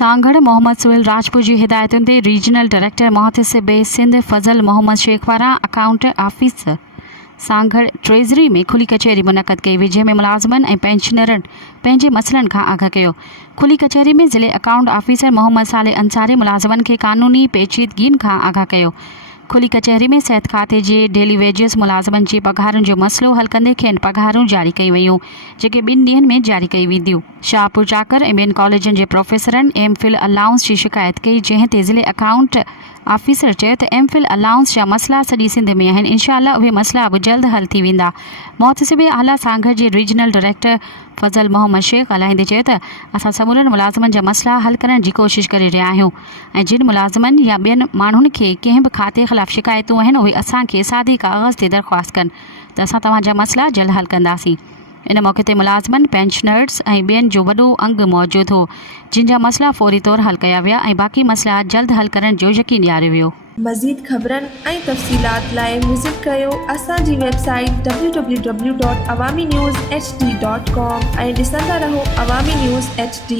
सांगड़ मोहम्मद सुहेल राजपूत जी हिदायतुनि ते regional director मुहतसिब सिंध फज़ल मोहम्मद शेख वारा अकाउंट ऑफिसर सांगड़ ट्रेज़री में खुली कचहरी मुनक़द कई हुई, जंहिंमें मुलाज़िमनि ऐं पेंशनरनि पंहिंजे मसइलनि खां आगाह कयो। खुली कचहरी में ज़िले अकाउंट ऑफिसर मोहम्मद साले अंसारी मुलाज़िमनि खे क़ानूनी पेचीदगियुनि खां आगाह कयो। खुली कचहरी में सिहत खाते जे डेली वेजिस मुलाज़िमनि जी पघारुनि जो मसइलो हल कंदे खेनि पघारूं जारी कयूं वयूं, जेके 2 ॾींहनि में जारी कई वेंदियूं। शाहपुर चाकर ऐं ॿियनि कॉलेजनि जे प्रोफेसरनि एमफिल अलाउंस जी शिकायत कई, जंहिं ते ज़िले अकाउंट ऑफिसर चयो त एमफिल अलाउंस जा मसइला सॼी सिंध में आहिनि। इंशाअल्लाह उहे मसइला बि जल्द हल थी वेंदा। मुहतसिब आला सांगड़ जे रीजनल डायरेक्टर फज़ल मोहम्मद शेख ॻाल्हाईंदे चयो त असां समूरनि मुलाज़िमनि जा मसइला हल करण जी कोशिशि करे रहिया आहियूं ऐं जिन मुलाज़िमनि या ॿियनि माण्हुनि खे कंहिं बि खाते ख़िलाफ़ शिकायतूं आहिनि उहे असांखे सादे काग़ज़ ते दरख़्वास्त कनि त असां तव्हांजा मसइला जल्द हल कंदासीं। इन मौक़े ते मुलाज़िमनि, पेंशनर्स ऐं ॿियनि जो वॾो अंग मौजूदु हो, जिन जा मसइला फौरी तौर हल कया विया ऐं बाक़ी मसइला जल्द हल करण जो यकीन ॾियारियो वियो। मज़ीद ख़बरनि ऐं तफ़सीलात लाइ विज़िट कयो असांजी वेबसाइट www.awamiNewsHD.com ऐं ॾिसंदा रहो अवामी न्यूज़ HD।